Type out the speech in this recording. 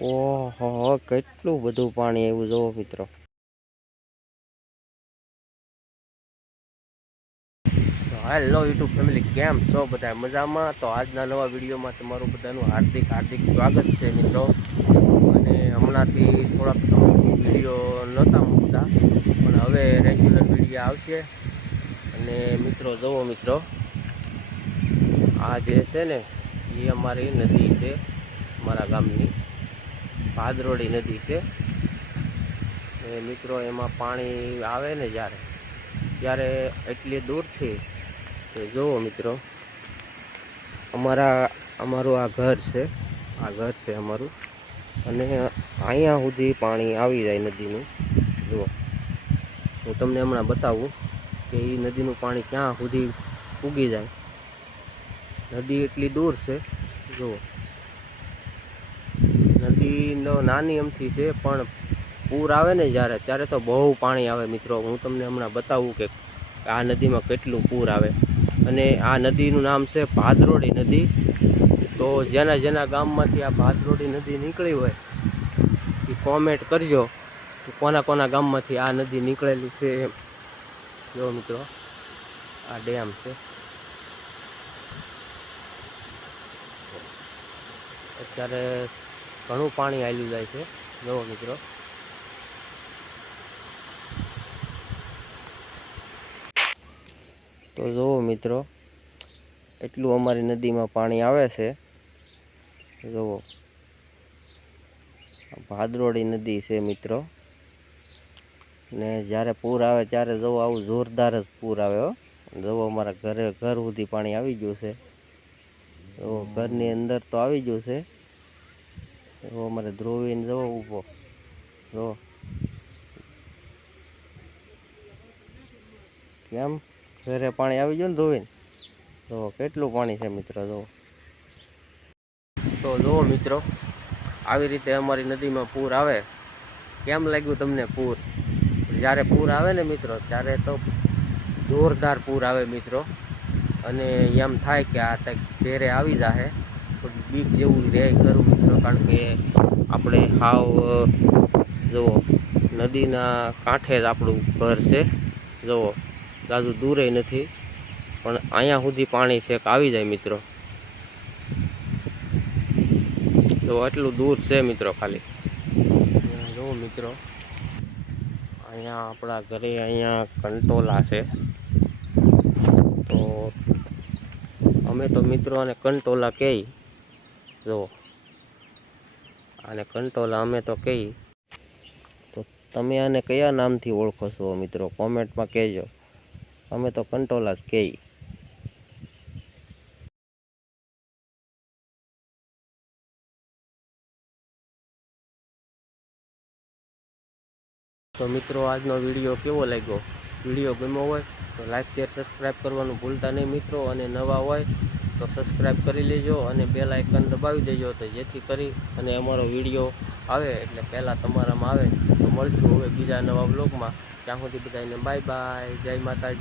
ઓહો, કેટલું બધું પાણી આવ્યું જુઓ મિત્રો. હેલો યુટ્યુબ ફેમિલી, કેમ છો બધા? મજામાં? તો આજના નવા વિડીયોમાં તમારું બધાનું હાર્દિક હાર્દિક સ્વાગત છે મિત્રો. અને હમણાંથી થોડાક વીડિયો નહોતા મૂકતા, પણ હવે રેગ્યુલર વીડિયો આવશે. અને મિત્રો, જુઓ મિત્રો, આ જે છે ને, એ અમારી નદી છે મારા ગામની. ભાદરોડી નદી છે. એ મિત્રો એમાં પાણી આવે ને જ્યારે, ત્યારે એટલી દૂરથી જુઓ મિત્રો, અમારા, અમારું આ ઘર છે, આ ઘર છે અમારું, અને અહીંયા સુધી પાણી આવી જાય નદીનું, જુઓ. હું તમને હમણાં બતાવું કે એ નદીનું પાણી ક્યાં સુધી ઉગી જાય. નદી એટલી દૂર છે, જુઓ. નદીનો નાની એમથી છે, પણ પૂર આવે ને જ્યારે, ત્યારે તો બહુ પાણી આવે મિત્રો. હું તમને હમણાં બતાવું કે આ નદીમાં કેટલું પૂર આવે. અને આ નદીનું નામ છે ભાદરોડી નદી. તો જેના જેના ગામમાંથી આ ભાદરોડી નદી નીકળી હોય, એ કોમેન્ટ કરજો કે કોના કોના ગામમાંથી આ નદી નીકળેલી છે. એમ જો મિત્રો, આ ડેમ છે. અત્યારે ઘણું પાણી આવેલું જાય છે. જુઓ મિત્રો. તો જુઓ મિત્રો, એટલું અમારી નદીમાં પાણી આવે છે. જુઓ. ભાદરોડી નદી છે મિત્રો. ને જ્યારે પૂર આવે ત્યારે જુઓ આવું જોરદાર જ પૂર આવે હો. જુઓ અમારા ઘરે ઘર સુધી પાણી આવી ગયું છે. જુઓ, ઘરની અંદર તો આવી ગયું છે. જુઓ અમારે ધ્રુવીને જવો ઊભો. જો. કેમ? ઘરે પાણી આવી ગયું ને ધોઈને તો કેટલું પાણી છે મિત્રો જુઓ તો જુઓ મિત્રો, આવી રીતે અમારી નદીમાં પૂર આવે. કેમ લાગ્યું તમને પૂર? જ્યારે પૂર આવે ને મિત્રો, ત્યારે તો જોરદાર પૂર આવે મિત્રો. અને એમ થાય કે આ ઘેરે આવી જાહે. પણ બીક જેવું રહે ખરું મિત્રો, કારણ હાવ જુઓ, નદીના કાંઠે જ આપણું ઘર છે. જુઓ, જાજુ દૂરે નથી, પણ અહીંયા સુધી પાણી છે આવી જાય મિત્રો. જો એટલું દૂર છે મિત્રો ખાલી. જુઓ મિત્રો, અહીંયા આપણા ઘરે અહીંયા કંટોલા છે. તો અમે તો મિત્રો અને કંટોલા કહી જો આને કંટોલા અમે તો કહી તો તમે આને કયા નામથી ઓળખો છો મિત્રો? કોમેન્ટમાં કહેજો. અમે તો કંટોલા જ કહી તો મિત્રો, આજનો વીડિયો કેવો લાગ્યો? વીડિયો ગમ્યો હોય તો લાઈક, શેર સબસ્ક્રાઈબ કરવાનું ભૂલતા નહીં મિત્રો. અને નવા હોય તો સબસ્ક્રાઈબ કરી લેજો અને બેલ આઇકન દબાવી દેજો તો જેથી કરી અને અમારો વીડિયો આવે એટલે પહેલાં તમારામાં આવે. તો મળશું હવે બીજા નવા બ્લોગમાં ત્યાં સુધી બધાને બાય બાય જય માતાજી.